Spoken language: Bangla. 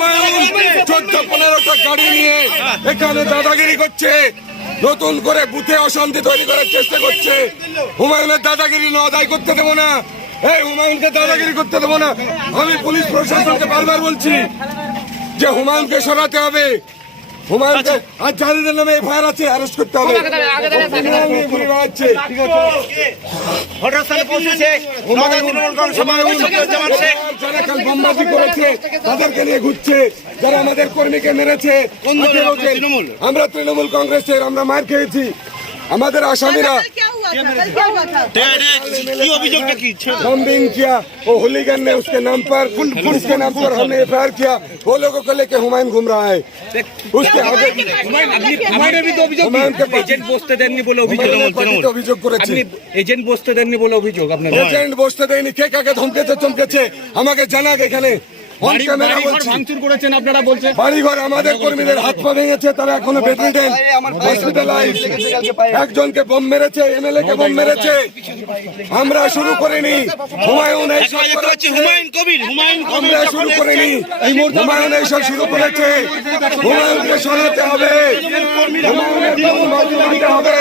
হুমায়ুন 14-15টা গাড়ি নিয়ে এখানে দাদাগিরি করছে, নতুন করে বুথে অশান্তি তৈরি করার চেষ্টা করছে। হুমায়ুনের দাদাগিরি আদায় করতে দেবো না, এই হুমায়ুনকে দাদাগিরি করতে দেবো না। আমি পুলিশ প্রশাসনকে বারবার বলছি যে হুমায়ুনকে সরাতে হবে, হুমায়ুনকে আর যাদের নামে এফআইআর আছে অ্যারেস্ট করতে হবে। বোমবাজি করেছে তাদেরকে নিয়ে ঘুরছে, যারা আমাদের কর্মীকে মেরেছে। আমরা তৃণমূল কংগ্রেসের, আমরা মার খেয়েছি। আমাদের আসামিরা बॉम्बिंग किया, वो होलीगन ने उसके नाम पर हमने एफआईआर किया। वो लोगों को लेके हुमायूं घूम रहा है। उसके आगे এজেন্ট বসতে দেননি বলে অভিযোগ করেছে। এজেন্ট বসতে দেননি বলে অভিযোগ আপনার। এজেন্ট বসতে দেয়নি, কে কাকে ধমকেছে চমকেছে আমাকে জানাক। এখানে ভাঙচুর করেছেন আপনারা বলছেন, বাড়িঘর আমাদের কর্মীদের হাত পা ভেঙেছে, তারা এখনো বেডরিডেন, হসপিটালাইজ। একজনকে বোম মেরেছে, এমএলএ কে বোম মেরেছে। আমরা শুরু করিনি, হুমায়ুন এইসব আমরা শুরু করিনি, হুমায়ুন এইসব শুরু করেছে। হুমায়ুনকে সরাতে হবে, হুমায়ুনের বোম বাজি মারতে হবে।